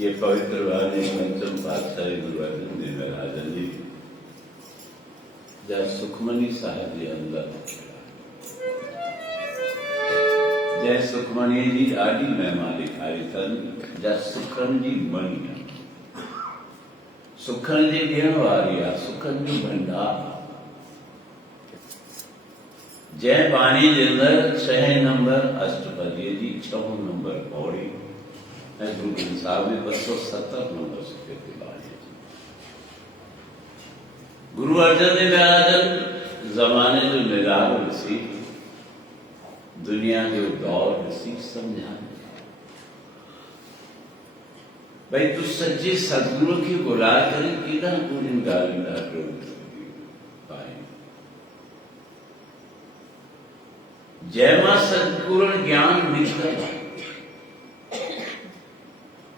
ये पवित्र वाणी पंचम पातशाही गुरुअर्जन देव महाराज जी जहाँ सुखमनी साहब जी अंदर जय सुखमनी जी ॾाढी महिमा ॾेखारी अथनि जा सुखनि जी मणी सुखनि जी ॾियण वारी आहे सुखनि जो भंडार जंहिं बाणी जे अंदरि 6 नंबर अष्टपदीअ जी 6 नंबर पौड़ी ऐं गुरु ग्रंथ साहिब में 270 नंबर सुखे ते बाणी गुरु अर्जन देव महाराज ज़माने जो निगाह ॾिसी दुनिया जो दौर ॾिसी सम्झां भाई तू सच्चे सदगुरु की बुला करे केॾा गुनहगार ॾाढो पाए जंहिंमां सदगुरु ज्ञान निकितल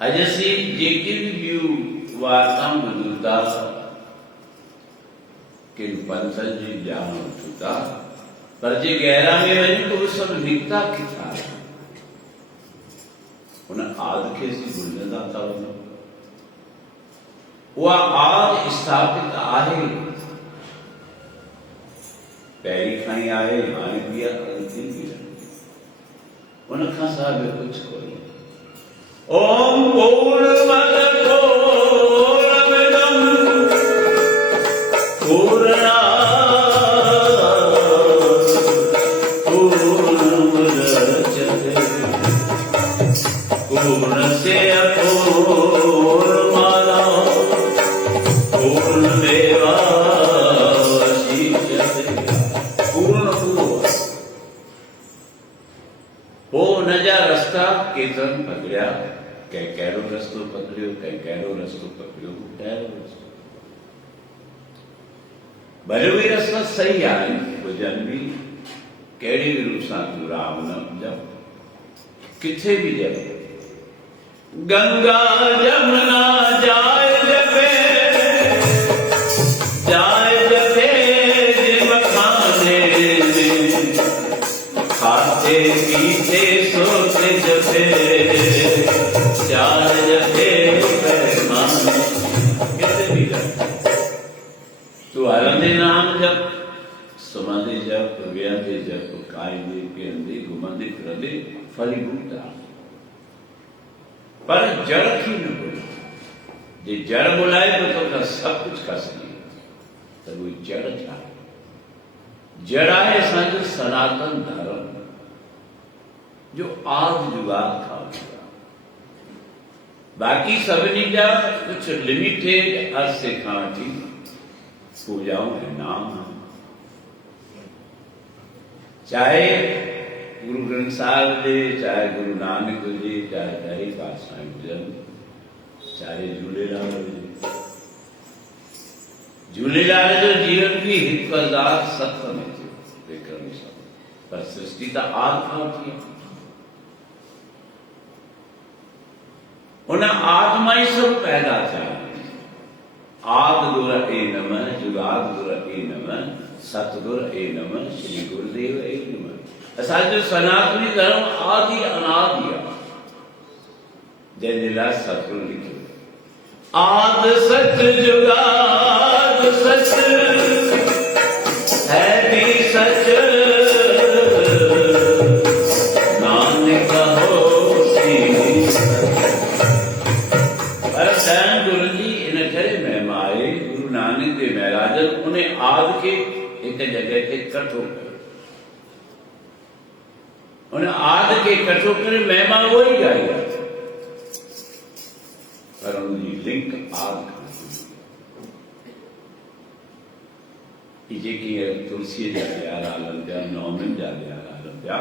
अॼु असीं जेके बि ॿियूं वार्ताऊं ॿुधूं था किन पंथनि जी ॼाण वठूं था पर जे गहरा में वञूं त उहे सभु निकिता किथां उन आद खे असीं भुलंदा था वञूं उहा आद स्थापित आहे पहिरीं खां ई आहे हाणे बि आहे अंतिम बि रहंदी उन खां सवाइ कुझु कोन्हे ओम पूर्णमद पूर्णमिदं पूर्णात् पूर्णमुदच्यते पूर्णस्य पूर्णमादात् पूर्णमेवावशिष्यते पूर्ण हुआ हो न जा रस्ता केतरनि पकड़िया कंहिं कहिड़ो रस्तो पकड़ियो कंहिं कहिड़ो रस्तो पकड़ियो कहिड़ो रस्तो भले उहे रस्ता सही आहिनि हुजनि बि कहिड़े बि रूप सां तूं राम नाम जप किथे बि जप गंगा जमुना जाय जपे जिम खाने में, खाते पीते सोते जपे जाय जपे पैमाने। कितने भी जप तू आरंदे नाम जप, समाधि जप, व्याधि जप, कायदे पींदे घुमंदे फिरंदे फलीभूत राम। पर जड़ की न बोले, जे जड़ बुलाए तो सब कुछ कर सके, तो वो जड़ छा जड़ा है संग सनातन धर्म, जो आद जुगाद था। बाकी सभी जा कुछ लिमिटेड अर्थ से खाती पूजाओं है नाम है, चाहे गुरु ग्रंथ साहिब दे, चाहे गुरु नानक जी, चाहे हरि पातशाह भजन, चाहे झूलेलाल जी। झूलेलाल जो जीवन की हितवदार सत्य में थे विक्रम सब, पर सृष्टि का आद खां थी। उन्हें आत्मा ही सब पैदा था। आद गुर ए नमः, जुगाद गुर ए नमः, सतगुर ए नमः, श्री गुरुदेव ए नमः। असा जो सनातनी धर्म आदि अनादि जय जिला सतगुरु लिखे आद सच जुगाद सच है भी सच, नानक हो गुरु जी इन करे महिमाए गुरु नानक देव महाराजन उन्हें आद के एक जगह के कठो कर, उन्हें आद के कठो कर महिमा वो ही गाएगा, पर उनकी लिंक आद जेकी तुलसी जा प्यार आलम पिया, नौमन जा प्यार आलम पिया,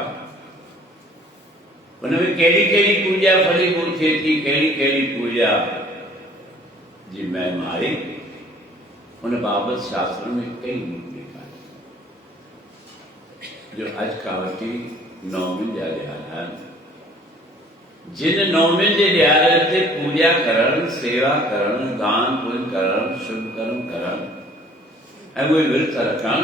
उनमें केड़ी केड़ी पूजा फलीभूत थे थी, केड़ी केड़ी पूजा जी महिमाए उन बाबत शास्त्र में कई रूप लिखा है, जो आज कावटी नौमिन जा रहा है। जिन नौमिन जे ॾियारे ते पूजा करण, सेवा करण, दान पुण्य करण, शुभ कर्म करण ऐं उहे विर्त रखण,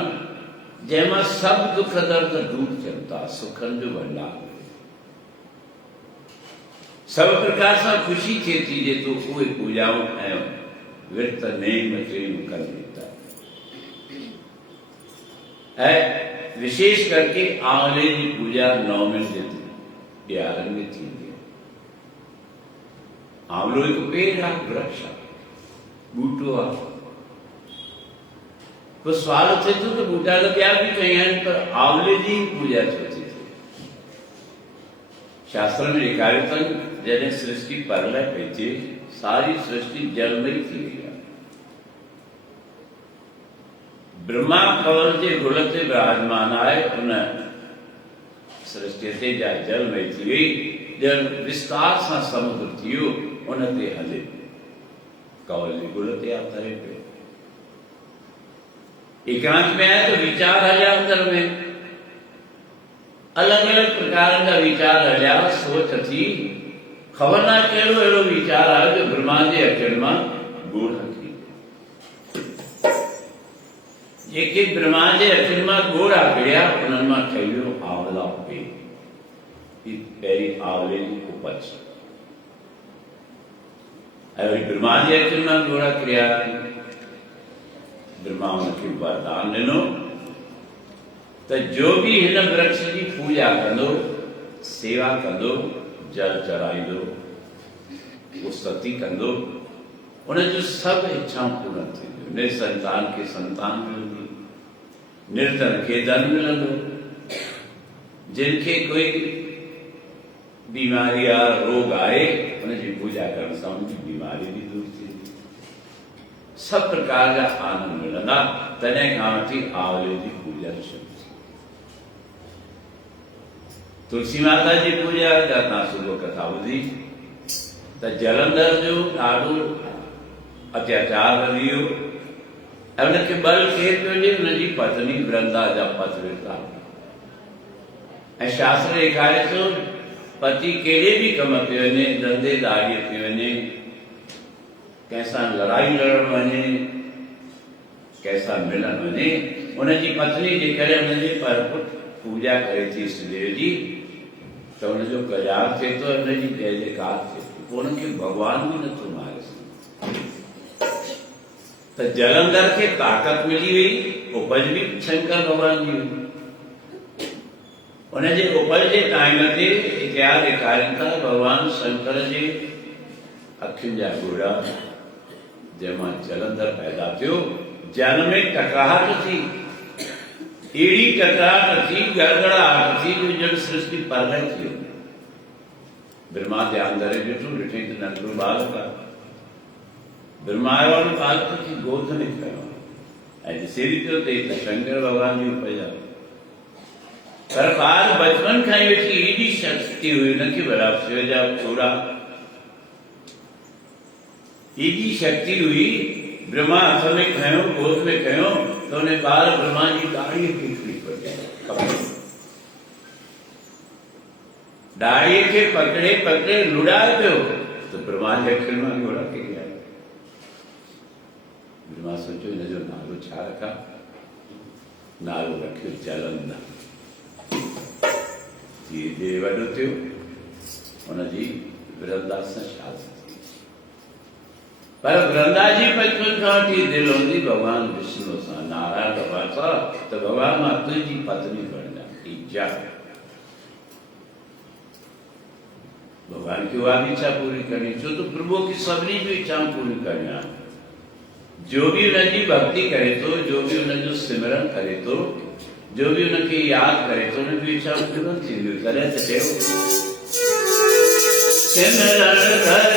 जंहिंमां सभु दुख दर्द दूर थियनि था, सुखनि जो भंडार सब प्रकार सां ख़ुशी थिए थी जे तूं उहे पूजाऊं ऐं विर्त नेम चेम कर देता है। विशेष करके आंवले की पूजा नौमिन जे ॾियारनि में थींदी है। आंवलो हिकु पेड़ आहे, वृक्ष आहे, बूटो आहे। पोइ सुवाल थिए थो त बूटा त ॿिया बि कई आहिनि, पर आंवले जी पूजा छो थी थिए? शास्त्र में ॾेखारियो अथनि जॾहिं सृष्टि परलय पई थिए, सारी सृष्टि जलमयी थी वई आहे। ब्रह्मा कवल जे गुल ते विराजमान आहे, उन सृष्टि ते जा जलमयी थी वई, जल विस्तार सां समुद्र थी वियो, उन ते हले कवल जे गुल ते तरे पियो। एकांत में आहे तो विचार हलिया अंदर में, अलग अलग प्रकार का विचार हलिया, सोच थी, खबर ना कहिड़ो अहिड़ो वीचार आयो जो ब्रह्मा जे अखियुनि मां ॻोढ़ थी। जेके ब्रह्मा जे अखियुनि मां ॻोढ़ा किरिया, उन्हनि मां ठही वियो आंवला पेड़। पहिरीं आंवले जी उपज, ऐं वरी ब्रह्मा जे अखियुनि मां ॻोढ़ा किरिया, ब्रह्मा उनखे वरदान ॾिनो त जो बि हिन वृक्ष जी पूजा कंदो, सेवा कंदो, जल चढ़ाईंदो, वो सती कंदो, उनजूं सभु इच्छाऊं पूर्ण थींदियूं। निसंतान खे संतान मिलंदी, निर्धन खे धन मिलंदो, जिनखे कोई बीमारी आहे, रोग आहे, उनजी पूजा करण सां उनजी बीमारी बि दूर थींदी, सब प्रकार जा आनंद मिलंदा। तॾहिं खां वठी आंवले जी पूजा शुरू थी। तुलसी माता जी पूजा जा तव्हां सुबुह कथा ॿुधी त जलंधर जो ॾाढो अत्याचार वधी वियो ऐं उनखे बल केरु पियो ॾिए? उनजी पत्नी वृंदा जा पति विरता। ऐं शास्त्र ॾेखारे थो पति कहिड़े बि कम ते वञे, धंधेदारीअ ते वञे, कंहिंसां लड़ाई लड़ण वञे, कंहिंसां मिलण वञे, उनजी पत्नी जे करे उनजे पर पूजा करे थी इष्टदेव जी, त उनजो कल्याण थिए थो, उनजी जय जयकार थिए थो, पोइ उनखे भॻवान बि नथो मारे सघे। त जलंधर खे ताक़त मिली वई, उपज बि शंकर भॻवान जी हुई। उनजे उपज जे टाइम ते इतिहास ॾेखारनि था भॻवान शंकर जे अखियुनि जा ॻोढ़ा जंहिंमां जलंधर पैदा थियो, जल में टकराहट थी, अहिड़ी टकराहट थी, गड़गड़ाहट थी जो ॼण सृष्टि परलय थी वई। ब्रह्मा ध्यानु धरे ॾिठो, ॾिठई त नंढड़ो बालक आहे। ब्रह्मा आयो आहे, बालक खे गोद में खयो ऐं ॾिसे ॾिठो त ही त शंकर भॻवान जी उपज आहे। पर ॿार बचपन खां ई वेठी एॾी शक्ति हुई हुनखे, भला शिव जा थोरा एॾी शक्ति हुई, ब्रह्मा हथ में खयो, गोद में खयो, तो उन ॿार ब्रह्मा जी दाढ़ीअ खे खणी पकड़ियो, दाढ़ीअ खे पकड़े पकड़े लुड़ाए पियो, तो ब्रह्मा जे अखियुनि मां ॻोढ़ा किरी आया। ब्रह्मा सोचियो हिनजो नालो छा रखां? नालो रखियो जलंधर। धीरे धीरे वॾो थियो, हुनजी वृंदा सां शादी थी। पर वृंदा जी बचपन खां वठी दिलि हूंदी भॻवान विष्णु सां, नारायण भॻवान सां, त भॻवान मां तुंहिंजी पत्नी बणिजां, इच्छा। भॻवान खे उहा बि इच्छा पूरी करणी, छो त प्रभुअ खे सभिनी जूं इच्छाऊं पूरी करणियूं आहिनि। जो बि हुनजी भक्ति करे थो, जो बि हुनजो सिमरन करे थो, जो भी उनके याद करे तो उन भी इच्छा पूर्ण थींदियूं। तॾहिं त चयो सिमरन कर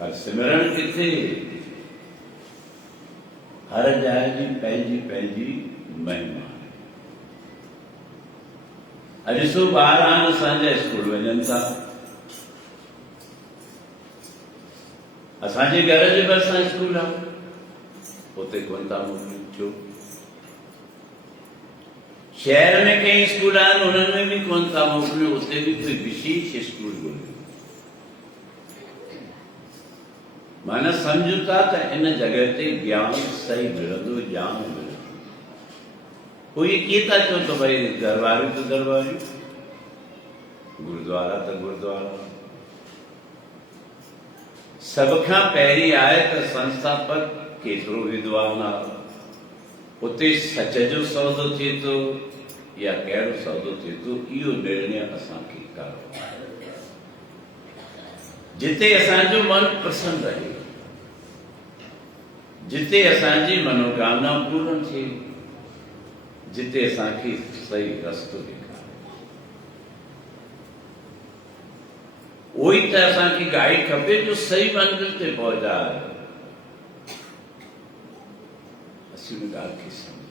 पर सिमरन किथे हर जाइ जी पंहिंजी पंहिंजी महिमा अॼु सो ॿार आहिनि असांजा स्कूल वञनि था असांजे घर जे भरिसां स्कूल आहे उते कोन था मोकिलियूं छो शहर में कई स्कूल आहिनि उन्हनि में बि कोन था मोकिलियूं उते बि कोई विशेष स्कूल ॻोल्हियो माना सम्झूं था त इन जॻह ते ज्ञान सही मिलंदो ज्ञान मिलंदो पोइ इहे कीअं था चओ त भई दरबारियूं त दरबारियूं गुरुद्वारा तो गुरुद्वारा सब खां पहिरीं आहे त संस्थापक केतिरो विद्वान आहे, उते सच जो सौदो थिए थो या कहिड़ो सौदो थिए थो, इहो निर्णय असांखे करणो आहे। जिते असांजो मन प्रसन्न रहे, जिते असांजी मनोकामना पूर्ण थिए, जिते असांखे सही रस्तो ॾेखारे, उहो ई त असांखे गाइड खपे जो सही मंज़िल ते पहुचाए। असीं उन ॻाल्हि खे सम्झूं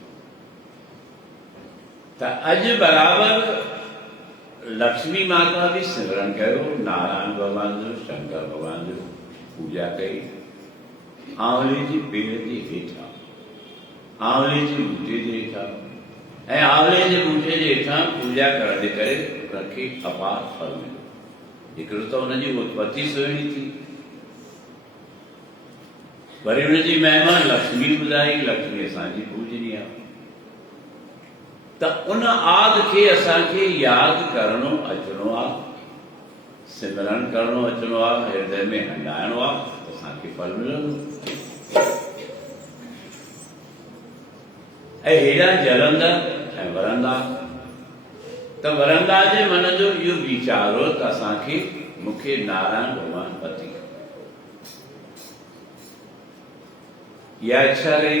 त अॼु बराबरि लक्ष्मी माता बि सिमरन कयो, नारायण भॻवान जो, शंकर भॻवान जो पूजा कई, आंवले जी पेड़ जे हेठां, आंवले जे बूटे जे हेठां, ऐं आंवले जे बूटे जे हेठां पूजा करण जे करे उनखे अपार फल मिलियो। हिकिड़ो त हुनजी उत्पत्ति सुहिणी थी, वरी हुनजी महिमा लक्ष्मी ॿुधाई, लक्ष्मी असांजी पूजनीय आहे। त उन आद खे असांखे यादि करणो अचिणो आहे, सिमरन करणो अचिणो आहे, हृदय में हंडाइणो आहे, त असांखे फल मिलंदो। ऐं हेॾा जलंधर ऐं वरंदा, त वरंदा जे मन जो इहो वीचार हो त असांखे मूंखे नारायण भॻवान पति इहा इच्छा रही।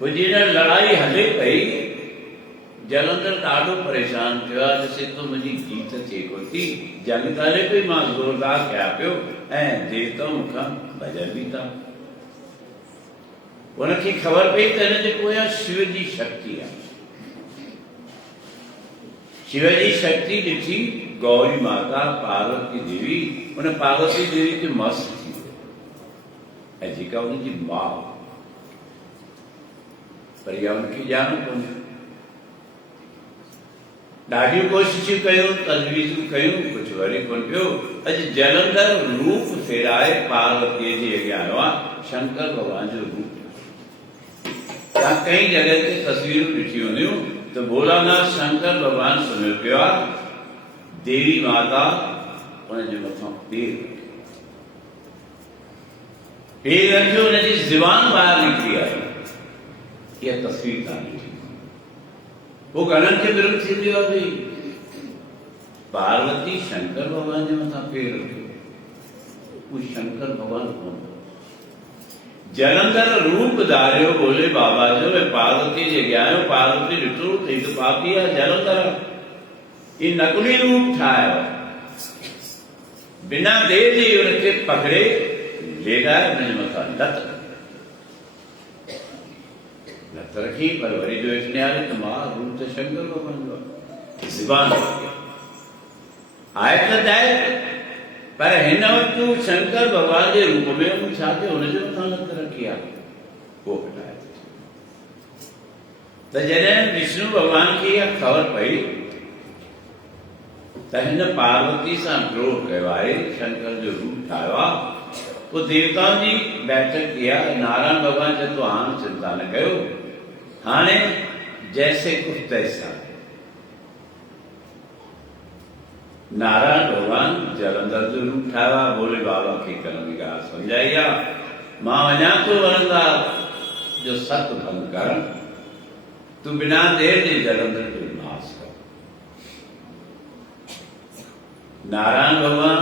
पोइ जीअं लड़ाई हले पई, जलंधर ॾाढो परेशान थियो आहे, ॾिसे थो मुंहिंजी जीत थिए कोन थी, जंग त हले पई, मां ज़ोरदार कयां पियो ऐं देवता मूंखां भॼन बि था। उनखे ख़बर पई त हिन जे पोयां शिव जी शक्ति आहे। शिव जी शक्ति ॾिठी गौरी माता पार्वती देवी, उन पार्वती देवी खे मस्त थी वियो, ऐं जेका उनजी माउ, पर इहा उनखे ॼाण कोन्हे। ॾाढियूं कोशिशूं कयूं, तजवीज़ूं कयूं, कुझु वरी कोन पियो। अॼु जलंधर रूप फेराए पार्वतीअ जे अॻियां आयो आहे, शंकर भॻवान जो रूप। तव्हां कई जॻह ते तस्वीरूं ॾिठियूं हूंदियूं त भोलानाथ शंकर भॻवान सुम्हियो पियो आहे, देवी माता उनजे मथां पेर रखियो, उनजी ज़ुबान ॿाहिरि निकिरी आई। इहा तस्वीर तव्हां ॾिठी, वो घणनि खे विरुद्ध थींदी आहे भई पार्वती शंकर भॻवान जे मथां पेर रखियो, उहो शंकर भॻवान कोन। जलंधर रूप धारियो भोले बाबा जो ऐं पार्वती जे अॻियां आयो। पार्वती ॾिठो त हिकु पापी आहे जलंधर, ही नकली रूप ठाहियो, बिना देर जे हुनखे पकड़े लेटाए हुनजे मथां लत रखी, पर वरी जो हेठि निहारे त मां रूप त शंकर भॻवान जो आहे। ज़ुबान आहे त दाए, पर हिन वक़्तु शंकर भॻवान जे रूप में मूं छा कयो, हुनजे मथां लत रखी आहे, पोइ हटाए। त जॾहिं विष्णु भॻवान खे इहा ख़बर पई त हिन पार्वती सां द्रोह कयो आहे, शंकर जो रूप ठाहियो आहे, पोइ देवताउनि जी बैठक कई आहे। नारायण भॻवान चए थो हाणे चिंता न कयो, हाणे जैसे कुछ तैसा। नारायण भॻवान जलंधर जो रूप ठाहियो आहे, भोले बाबा खे करण जी ॻाल्हि सम्झाई आहे। मां वञा थो वरंदा जो सत भंग करण, तूं बिना देर जे जलंधर जो नाश कर। नारायण भॻवान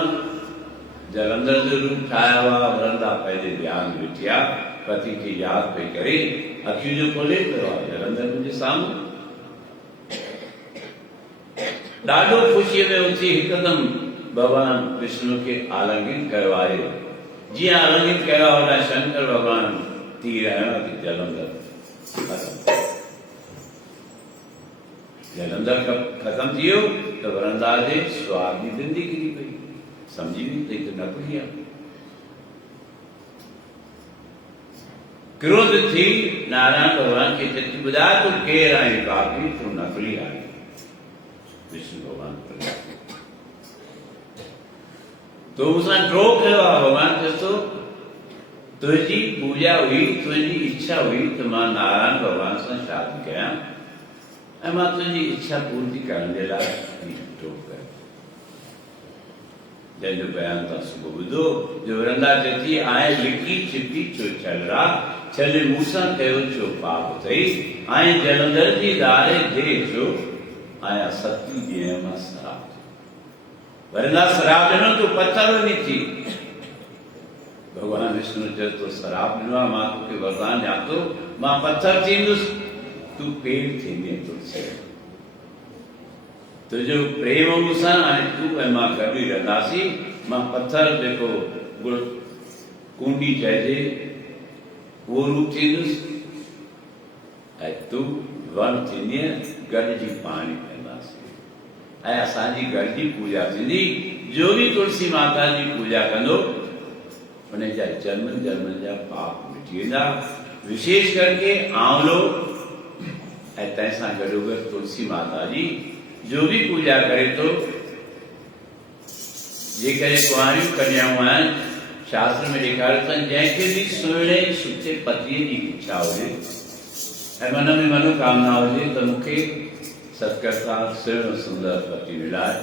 जलंधर जो रूप ठाहियो आहे, वरंदा पंहिंजे ध्यान वेठी आहे, पति खे यादि पई करे, अखियूं जो खोले पियो आहे जलंधर मुंहिंजे साम्हूं। ॾाढो ख़ुशीअ में उथी हिकदमि भॻवान विष्णु खे आलिंगन कयो आहे। जीअं आलिंगन कयो आहे, होॾां शंकर भॻवान थी रहियो आहे कि जलंधर ख़तम थी वियो। त वरंदा जे स्वाद जी बिंदी किरी पई, सम्झी वई त हिकु नकली आहे। क्रोध थी नारायण भॻवान खे चई, ॿुधाए तूं केरु आहीं? काफ़ी तूं नकली आहीं। विष्णु भॻवान तो मूंसां द्रोह कयो आहे। भॻवान चए थो तुंहिंजी पूजा हुई, तुंहिंजी इच्छा हुई त मां नारायण भॻवान सां शादी कयां ऐं मां तुंहिंजी इच्छा पूर्ति करण जे लाइ द्रोह कयो। जंहिंजो बयान तव्हां सुबुह ॿुधो जो वरंदा चथी आए लिकी छिपी छो छल रा छल मूसां कयो छो पाप अथई आए जलंधर जी दारे दे छो आया सती ॾींहं मां शराब वरंदा शराब ॾिनो तूं पत्थर वञी थी भगवान विष्णु चयो तो शराब ॾिनो आहे मां तोखे वरदान ॾियां थो मां पत्थर थींदुसि तूं पेड़ थींदे तुलसी तुझो प्रेम मूंसां ऐं तूं ऐं मां गॾु ई रहंदासीं मां पत्थर जेको गुड़ कूंडी चइजे उहो रूप थींदुसि ऐं तूं वण थींदीअ गॾिजी पाणी पीअंदासीं ऐं असांजी गॾिजी पूजा थींदी जो बि तुलसी माता जी पूजा कंदो उन जा जन्म जन्म जा पाप मिटी वेंदा विशेष करके आंवलो ऐं तंहिंसां गॾोगॾु तुलसी माता जी जो भी पूजा करे तो जेकॾहिं कुंवारियूं कन्याऊं आहिनि शास्त्र में ॾेखारियो अथनि जंहिंखे बि सुहिणे सुठे पतीअ जी इच्छा हुजे ऐं मन में मनोकामना हुजे त मूंखे सत्कर्ता सुहिणो सुंदर पति मिलाए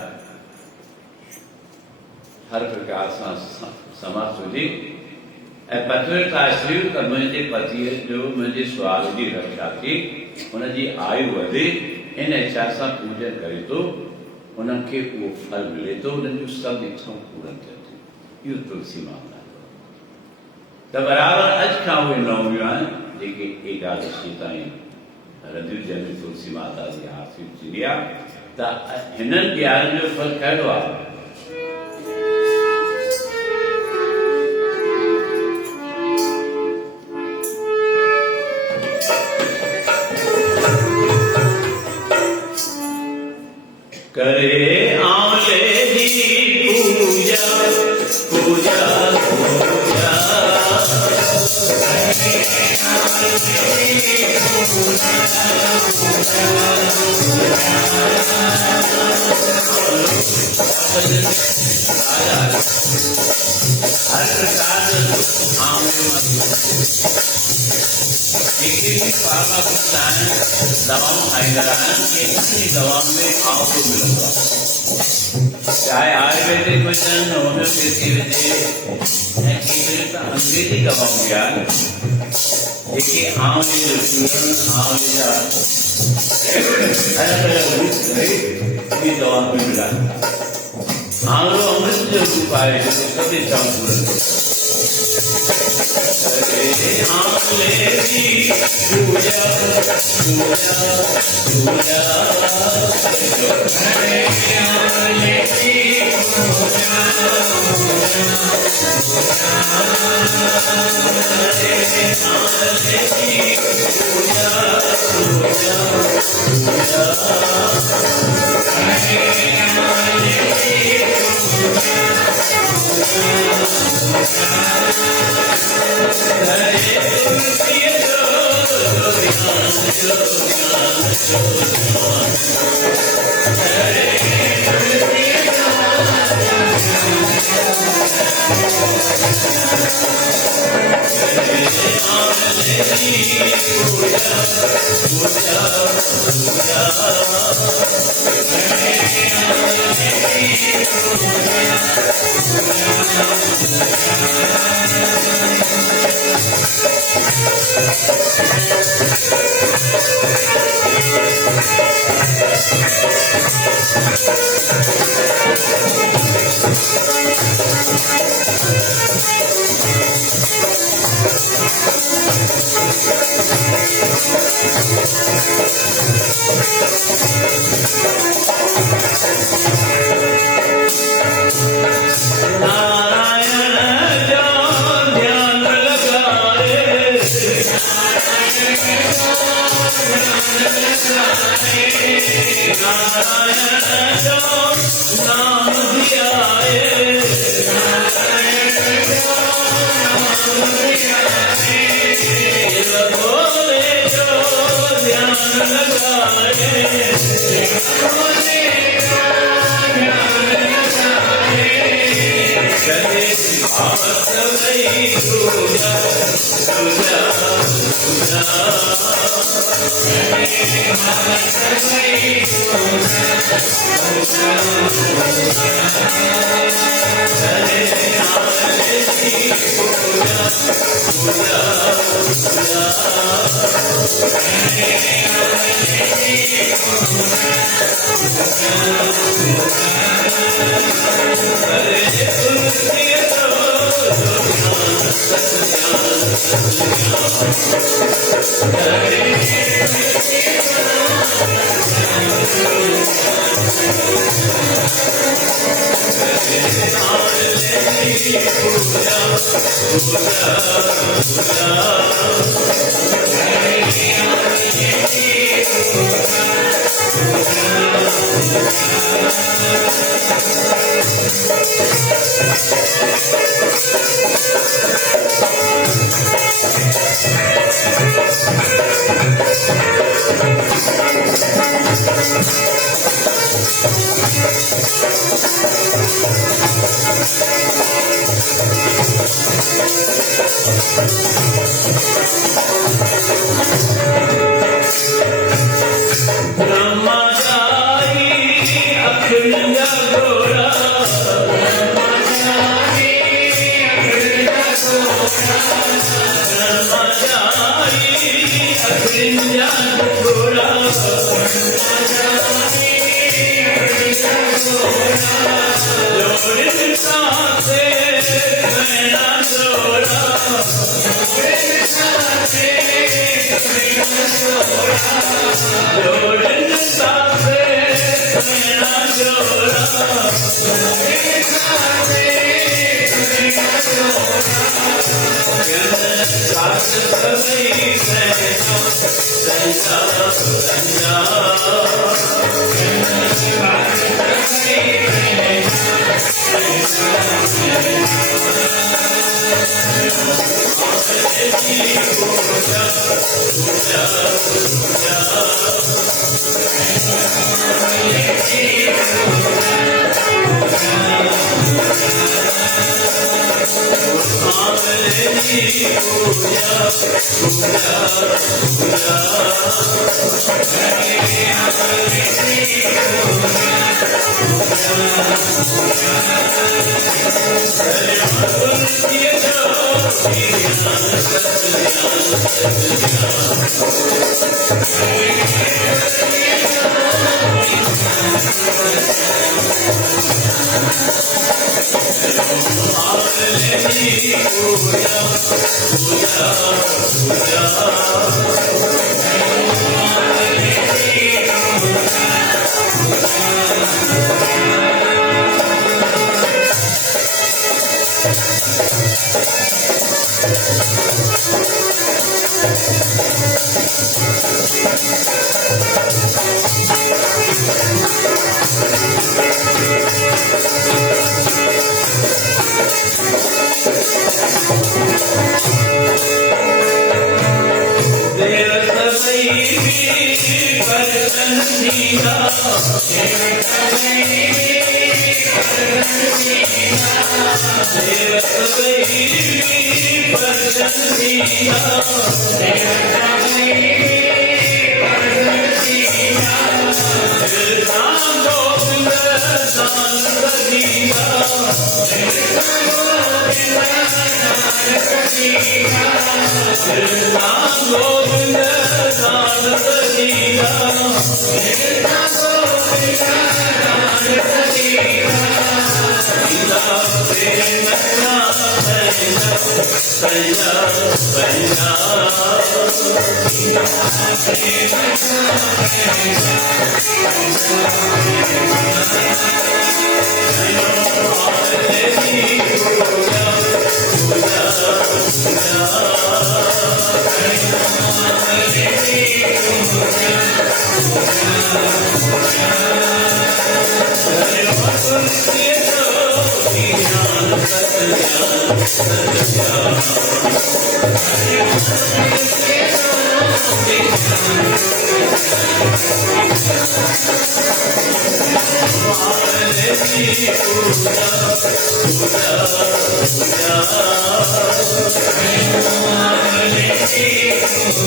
हर प्रकार सां समर्थ हुजे ऐं पतिव्रता स्त्री त मुंहिंजे पतीअ जो मुंहिंजे सुवाल जी रक्षा थिए हुनजी आयु वधे इन इच्छा सां पूजन करे तो उन्हनि खे उहो फल मिले थो उन्हनि जूं सभु इच्छाऊं पूरन थियनि थियूं इहो तुलसी माता त बराबरि अॼु खां उहे न हुयूं आहिनि जेके एकादशी ताईं रधियूं जंहिंमें तुलसी माता जी आरती थींदी आहे त हिननि ॾियारनि जो फल कहिड़ो आहे करे आंवले दी पूजा पूजा पूजा हर प्रकार बाबा दवाओं खाईंदा आहिनि दवाउनि में आंवलो मिलंदो आहे चाहे आयुर्वेदिक हुजनि होम्योपैथी हुजे ऐं केतिरी त अंग्रेजी दवाऊं बि आहिनि जेके आंवले जो चूर्ण आंवले जा अलॻि अलॻि रूप करे इहे दवाऊं में मिलाइनि आंवलो अमृत जो रूप आहे जेको सभु इच्छाऊं पूरन थो आंवले जी पूजा पूजा पूजा आंवले जी पूजा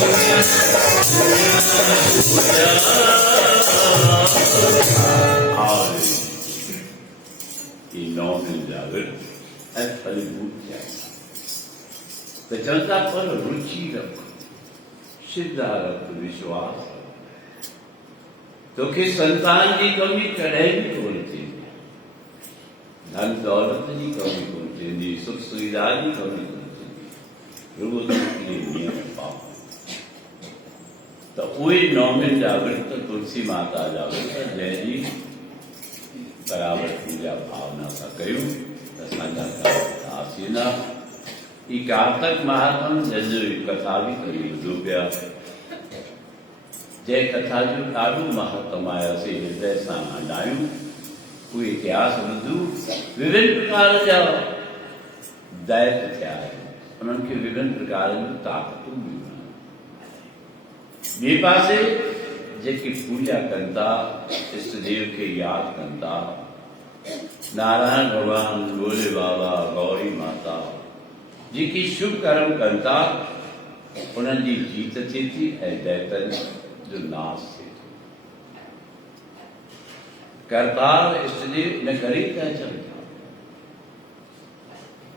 ये 9 दिन जागृत फलीभूत जाए। प्रचलता पर रुचि रख, सिद्धा रख, विश्वास तो कि संतान की कमी कॾहिं बि कोन थींदी, धन दौलत जी कमी कोन थींदी, सुख सुविधा जी कमी कोन थींदी, रुॻो नियम पाप। तो उहे 9 दिन जागृत तुलसी माता जा विर्त जंहिंजी बराबर पूजा भावना सां कयूं त असांजा कार्य थींदा। ई कार्तक महात्म जंहिंजी कथा बि करी ॿुधो पिया, जंहिं कथा जो ॾाढो महत्व आहे, असीं हृदय सां हलायूं, उहे इतिहास ॿुधूं। विभिन्न प्रकार जा दैत थिया आहिनि, उन्हनि खे विभिन्न प्रकार जूं ताक़तूं बि आहिनि। ॿिए पासे जेकी पूजा कनि था, इष्ट देव खे यादि कनि था, नारायण भगवान, भोले बाबा, गौरी माता, जेकी शुभ कर्म कनि था, उन्हनि जी जीत थिए थी ऐं दैतनि जो नाश थिए थो। करतार इष्ट देव इन करे था अचनि था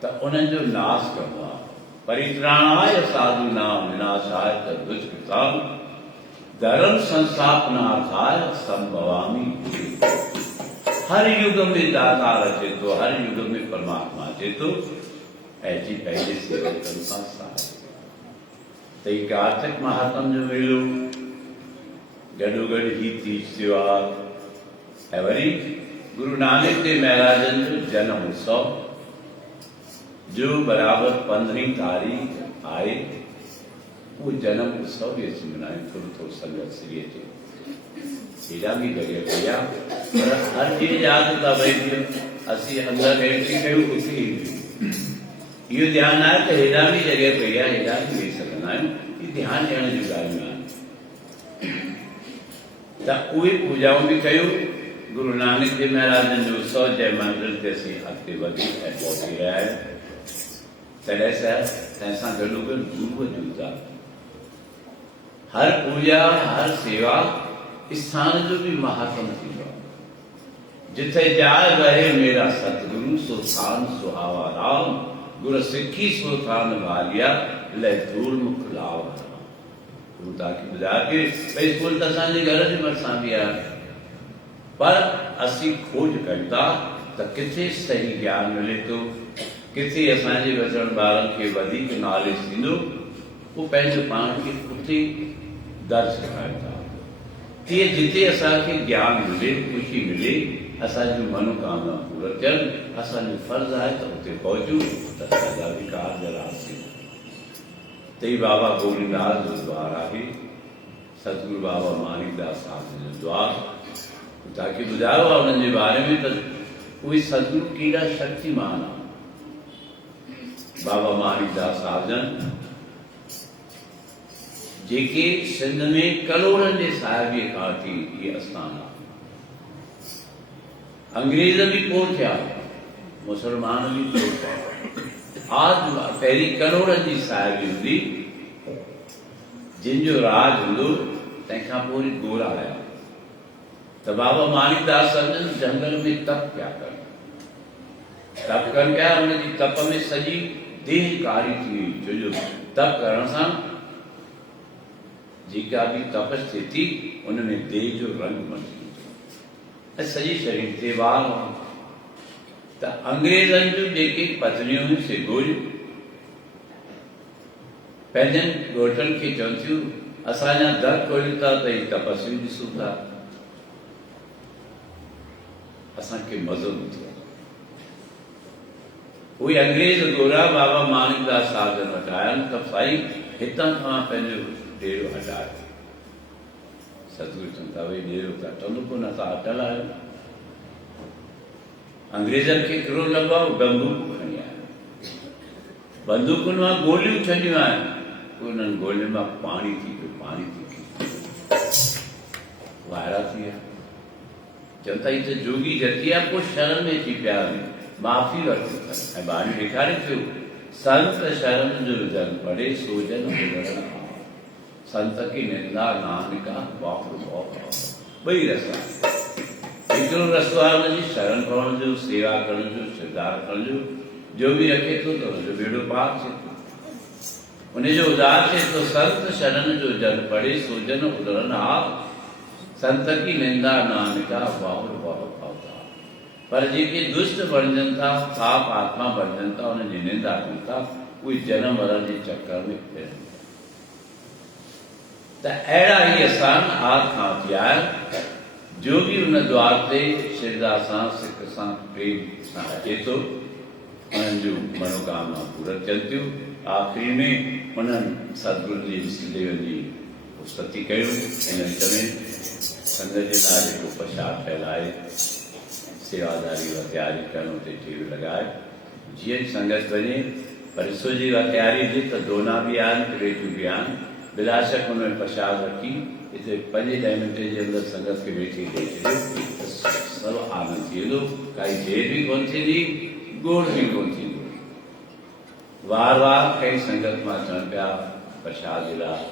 त उन्हनि जो नाश कबो आहे। परित्राणाय साधूनां विनाशाय च दुष्कृतां धर्म संस्थापनार्थाय संभवामि। हर युग में दातार अचे थो, हर युग में परमात्मा अचे थो, ऐसी पहले सेवकनि सां सहाय। त ही कार्तिक महात्म जो मेलो गॾोगॾु ही तीज त्योहार ऐं वरी गुरु नानक देव महाराजनि जो जन्म उत्सव जो बराबर 15 तारीख़ आहे, वो जन्म उत्सव बि अची मल्हायूं। थोरो संगत श्री अचे, हेॾा बि जॻह कया, पर हर चीज यादि था भई असीं अंदरि एंट्री कयूं उते इहो ध्यानु आहे त हेॾा बि जॻह पई आहे, हेॾा बि वेही सघंदा आहियूं। ही ध्यानु ॾियण जूं ॻाल्हियूं आहिनि। त उहे पूजाऊं बि कयूं। गुरु नानक देव महाराजनि जो उत्सव जंहिं मंदिर ते असीं अॻिते वधी ऐं पहुची रहिया आहियूं, तॾहिं तंहिंसां गॾोगॾु गुरूअ जो था। हर पूजा, हर सेवा स्थान जो भी महत्व थींदो आहे। जिथे जाए वहे मेरा सतगुरु, सो थान सुहावा राम, गुर सिखी सो थान भालिया, ले धूल मुख लावा। गुरु ताकि ॿुधाए कि भई स्कूल त असांजे घर जे भरिसां बि आहे, पर असीं खोज कयूं था त किथे सही ज्ञान मिले थो, किथे असांजे बचण ॿारनि खे वधीक नॉलेज थींदो, उहो पंहिंजो पाण खे उते दर्ज कराइनि था। तीअं जिते असांखे ज्ञान मिले, ख़ुशी मिले, असांजूं मनोकामना पूरा थियनि, असांजो फर्ज़ु आहे त उते पहुचूं त असांजा विकार जरास थियनि। त ही बाबा गोविंदास जो द्वार आहे, सतगुरु बाबा माणिकदास साहिब जो द्वार। ताकि ॿुधायो आहे उन्हनि जे बारे में त उहे सतगुरु केॾा शक्तिमान आहे। बाबा माणिकदास साहिब जन जेके सिंध में करोड़नि जे साहिबीअ खां वठी इहे आस्थान आहे। अंग्रेज भी पोइ थिया, मुसलमान भी पोइ थिया। आज पहिरीं करोड़नि जी साहिबी हूंदी, जिन जो राज हूंदो, तंहिंखां पोइ वरी गोरा आया। त बाबा माणिकदास साहिब जंगल में तप पिया कनि, तप कनि पिया। उनजी तप में सॼी देह कारी थी हुई, छो जो तप करण सां जेका भी तपस थिए थी, उनमें देह जो रंग मटी ऐं सॼे शरीर ते वार। त अंग्रेज़नि जूं जेके पत्नियूं हुयूं से गोरियूं पंहिंजनि घोटनि खे चवनि थियूं, असांजा दर खोलियूं था त ही तपस्वियूं ॾिसूं था, असांखे मज़ो नथो अचे। उहे अंग्रेज गोरा बाबा माणिकदास साहिब जन वटि आया त साईं हितां खां पंहिंजो डेरो हटाए। सतगुरु चवनि था भई डेरो त अटंदो कोन, असां अटल आहियूं। अंग्रेजनि खे किरो लॻो, बंदूक खणी आया, बंदूकुनि मां गोलियूं छॾियूं आहिनि, उन्हनि गोलियुनि मां पाणी थी पियो, पाणी थी पियो, वाइड़ा थी विया। चवनि था ही त जोगी जती आहे, पोइ शरण में अची पिया, माफ़ी वरिती ऐं बाणी ॾेखारे थियो, संत शरण जो जन पड़े, सो जन संत की निंदा नानका बाप बई रस्ता हिकिड़ो रस्तो आहे हुनजी शरण पवण जो, सेवा करण जो, श्रद्धार करण जो भी रखे थो त हुनजो बेड़ो पार थिए थो, उनजो उद्धार थिए थो। संत शरण जो जन पड़े सो जन उदरन हार, संत की निंदा नानका बाहुर बहुत पावता। पर जेके दुष्ट बणजनि था, पाप आत्मा बणजनि था, उनजी निंदा कनि था, उहे जनम मरण जे चक्कर में फिरनि त अहिड़ा ई असां हाथ खां थी आया जो भी उन द्वार ते श्रद्धा सां सिक सां प्रेम सां अचे थो, उन्हनि जूं मनोकामना पूरन थियनि थियूं। आख़िरी में उन्हनि सतगुरु जी इष्टदेव जी स्तुति कयूं। इन विच में संगत जे लाइ जेको प्रसाद ठहियलु आहे, सेवादारी व तयारी करणु ते टीवी लॻाए जीअं संगत वञे, पर जी व तयारी हुजे त दोना बि आहिनि, प्लेटूं बि आहिनि, बिलाशक उनमें प्रसाद रखी इते 5-10 मिंटे जे अंदरि संगत खे वेठी ॾेई छॾियो, सभु आनंद थी वेंदो, काई देरि बि कोन थींदी, गोड़ बि कोन थींदो। वार वार कई संगत मां चवनि पिया प्रसाद जे लाइ,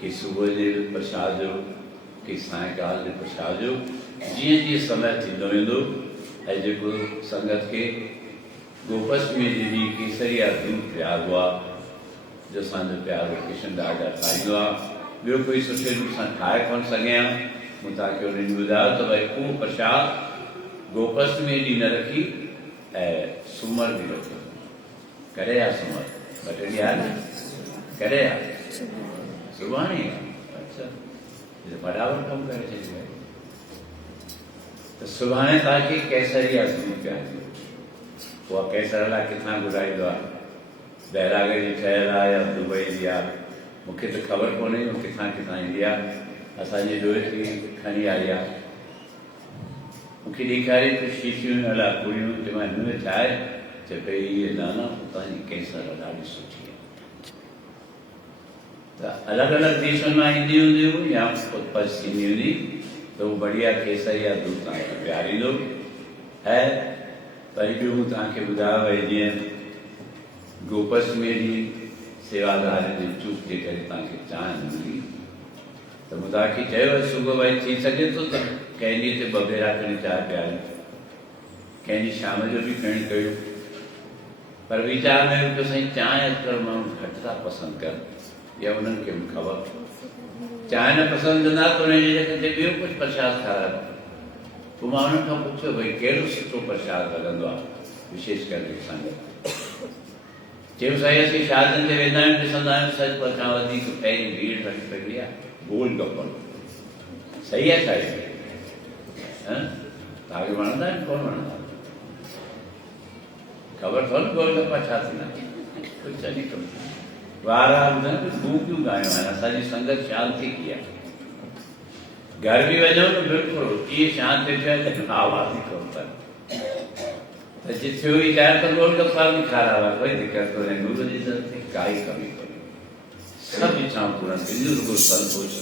कि सुबुह जे प्रसाद जो, कि सायंकाल जे प्रसाद जो, जीअं जीअं समय थींदो वेंदो। ऐं जेको संगत खे गोपाष्टमी जे ॾींहुं केसरिया दूध प्यार हुआ, जो असांजो प्यारो किशन राजा ठाहींदो आहे, ॿियो कोई सुठे रूप सां ठाहे कोन सघियां, मूं तव्हांखे उन्हनि ॿुधायो त भई उहो प्रसाद गोपाष्टमी ॾींहुं न रखी ऐं सूमर बि रखो। करे आहे सूमर, ॿ टे ॾींहं आहे न, करे आहे सुभाणे आहे, अच्छा बराबरि कमु करे छॾियो आहे। त सुभाणे तव्हांखे केसरिया दूध पियारींदो। उहा केसर लाइ किथां घुराईंदो आहे, बैराग जी ठहियल आहे या दुबई जी आहे, मूंखे त ख़बर कोन्हे किथां किथां ईंदी आहे। असांजी ॾोहिटी खणी आई आहे, मूंखे ॾेखारे त शीशियूं अलाए पूड़ियूं, चयोमांइ हिन में छा आहे, चए पई इहे न उतां जी केसर ॾाढी सुठी आहे। त अलॻि अलॻि देशनि मां ईंदी हूंदियूं या उत्पस थींदी हूंदी, त उहो बढ़िया केसरिया दूध तव्हांखे पियारींदो। ऐं वरी ॿियो मूं तव्हांखे ॿुधायो भई जीअं गोपाष्टमी ॾींहुं सेवादार जे चूक जे करे तव्हांखे चांहि मिलंदी, त मूं तव्हांखे चयो सुबुह भई थी सघे थो त कंहिं ॾींहं ते 2 भेरा खणी चांहि पियारियो, कंहिं ॾींहुं शाम जो बि खणी कयो। पर वीचार में कि साईं चांहि अॼुकल्ह माण्हू घटि था पसंदि कनि, या उन्हनि खे बि ख़बर, चांहि न पसंदि कंदा त उनजी जॻह ते ॿियो कुझु प्रसाद खारायो। पोइ मां उन्हनि खां पुछियो भई कहिड़ो सुठो प्रसाद लॻंदो आहे, विशेष करे संगत। चयो साईं असीं शादियुनि ते वेंदा आहियूं, ॾिसंदा आहियूं सचु खां वधीक पहिरीं भीड़ रखी पई आहे गोलगप्पनि। सही आहे छा आहे? तव्हांखे वणंदा आहिनि कोन वणंदा? ख़बर अथव न गोलगप्पा छा थींदा आहिनि? कुझु चङी कमु वार वार ॿुधायो तूं क्यों गायो आहिनि, असांजी संगत शांति की आहे। घर बि वञो न बिल्कुलु इहे शांति थियो आहे, लेकिन आवाज़ ई कोन अथनि। त जे थियो ई चाहे त गोलगप्पा बि खारायो, कोई दिक़त कोन्हे, गुरू जी तरफ़ से काई कमी कोन्हे, सभु इच्छाऊं पूरन थींदियूं, रुॻो संतोष।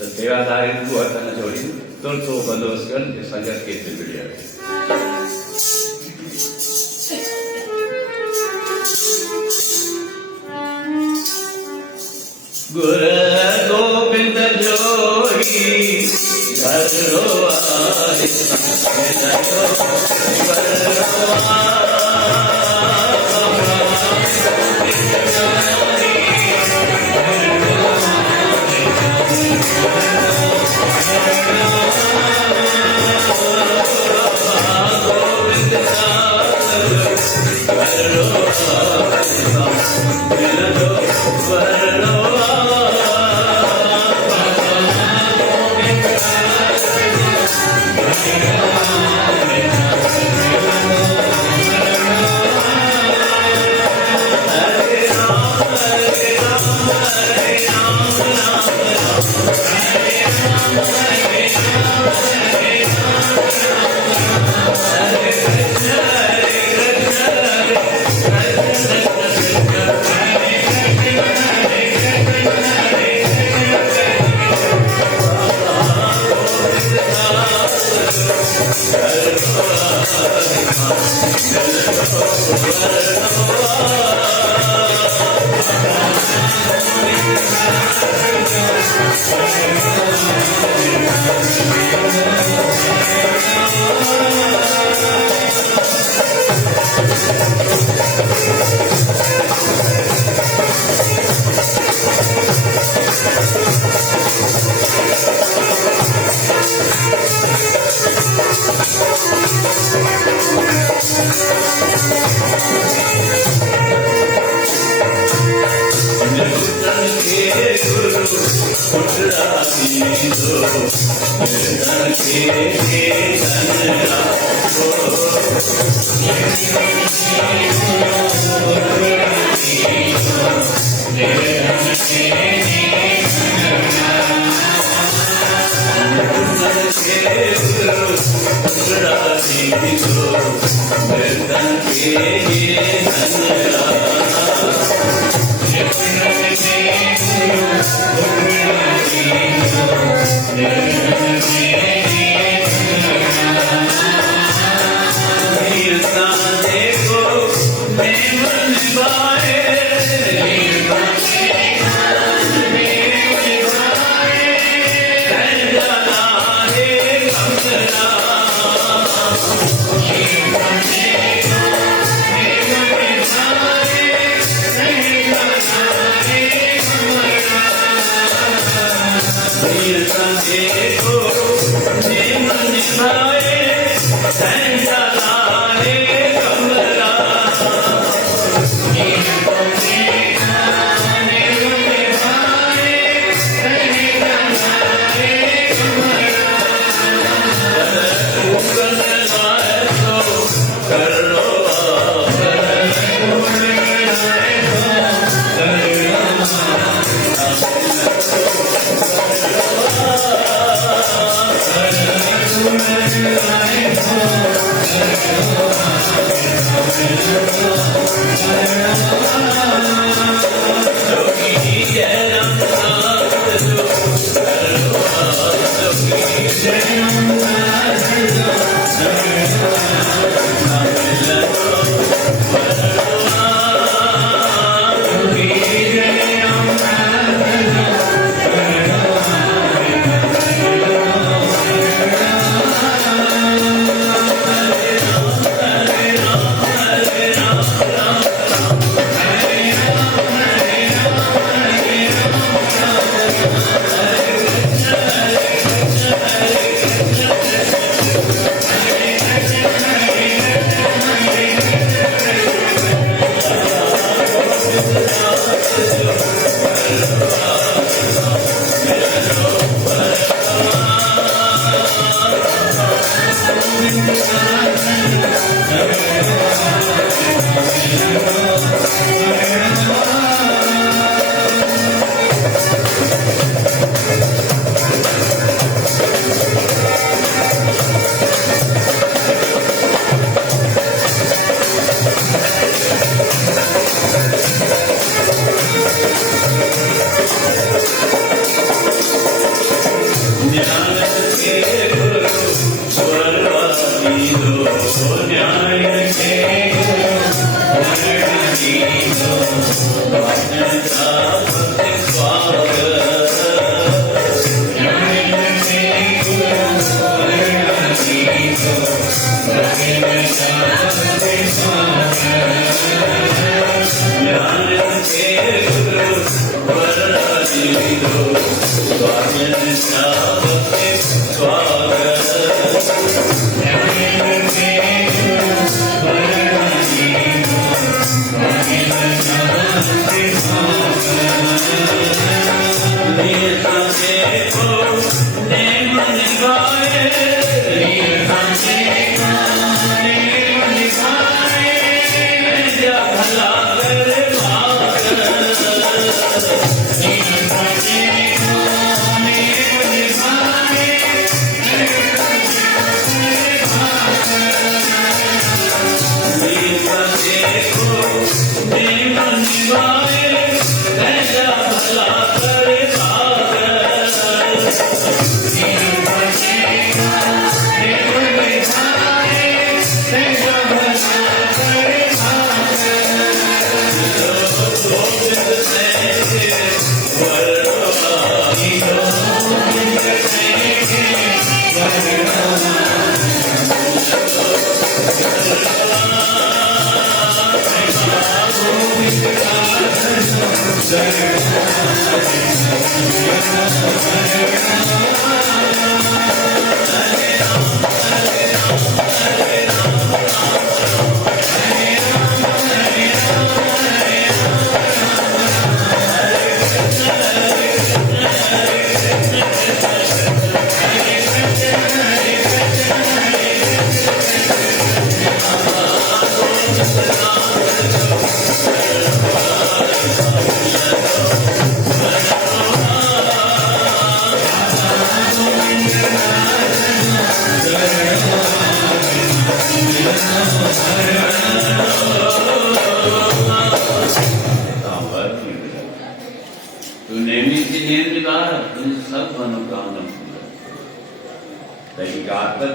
त सेवादार रुॻो हथ न जोड़ी तुर तो बंदोबस्तु कनि कि संगत खे हिते मिली रहे। गुर गोविंद जोड़ी घरो आए,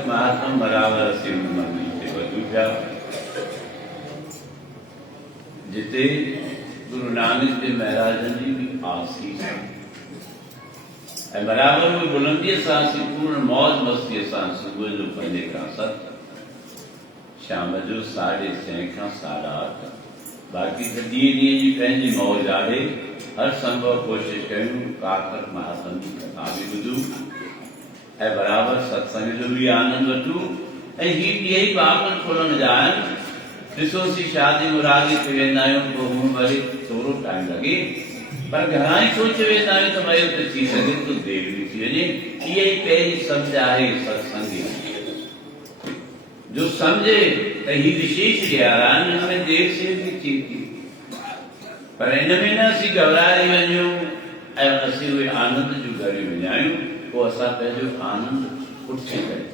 महात्मा बराबर से जिते गुरु नानक देव महाराज जी भी आसीस बराबर में बुलंदी सां पूर्ण मौज मस्ती सां सुबह जो 5 खां 7 शाम जो 6:30 खां 8:30 बाक़ी तो ॾींहं जी पंहिंजी मौज आहे। हर संभव कोशिश कयूं कारतक महात्मा जी कथा बि ॿुधूं ऐं बराबर सत्संग जो भी आनंद वठूं ऐं ही यही बागन खोलण जा आहिनि। ॾिसोसीं शादी मुरादी थी वेंदा आहियूं पोइ हूं वरी थोरो टाइम लॻे पर घणा ई सोचे वेंदा आहियूं त भई त थी सघे तो देर बि थी वञे। इहा ई पहिरीं सम्झ आहे सत्संगी जो सम्झे त ही विशेष ॾियारा आहिनि हिन में देर से बि थी थी पर हिन में न असीं घबराए वञूं ऐं असीं उहे आनंद जूं घड़ियूं विञायूं पोइ असां पंहिंजो आनंद उठे करे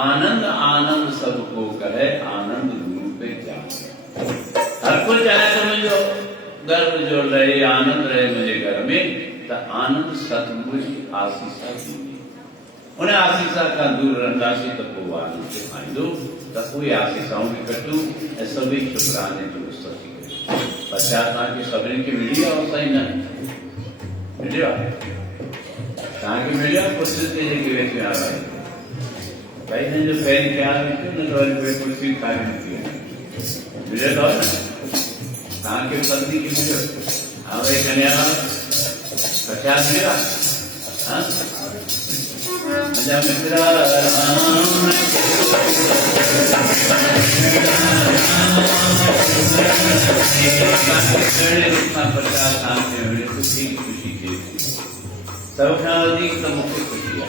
आनंद आनंद सब को कहे आनंद गुरु पे जाए। हर कोई चाहे तो मुझे गर्व जो रहे आनंद रहे मुझे घर में तो आनंद सतगुरु की आशीषा दीजिए उन्हें आशीषा का दूर रंदासी तो को आनंद से फायदो तो कोई आशीषाओं की कटू ऐ सभी शुक्राने जो स्तुति करे पश्चात के सबने के मिलिया और सही ना मिलिया ताकि मिलिया कुछ तेरे के वे आ रहा है भाई ने जो पहले ख्याल में क्यों न तो कोई कुर्सी खाली नहीं है मिले तो ना ताकि पत्नी की मिले हाँ भाई कन्या 50 मिलेगा हाँ जब मित्रा सब खाली तो मुख्य खुशियाँ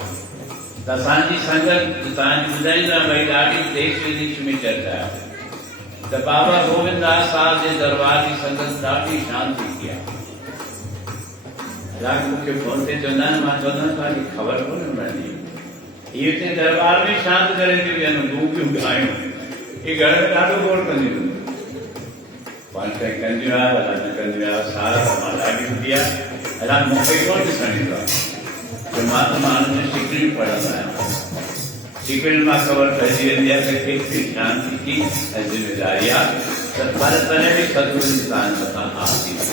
तसांजी संगत तसांजी बुझाईंदा भई ॾाढी देश विदेश में चर्चा आहे त बाबा गोविंददास साहब जे दरबार जी संगत ॾाढी शांति थी आहे। राग मूंखे फोन ते चवंदा आहिनि मां चवंदा आहिनि तव्हांखे ख़बर कोन्हे मिलंदी इहे हिते दरबार में शांति करे थी वियनि गूंगियूं ॻायूं इहे घर में ॾाढो गोड़ कंदियूं पाण कंहिं कंदियूं आहे भला न कंदियूं आहे सारा मां ॾाढी हूंदी आहे अला मूंखे कोन ॾिसण ईंदो आहे परमात्मा ने टिकड़ी पढ़ा है टिकड़ी में खबर पहली दिया कि कितनी शांति की जिम्मेदारी है भारत में भी सदगुरु स्थान तथा आती है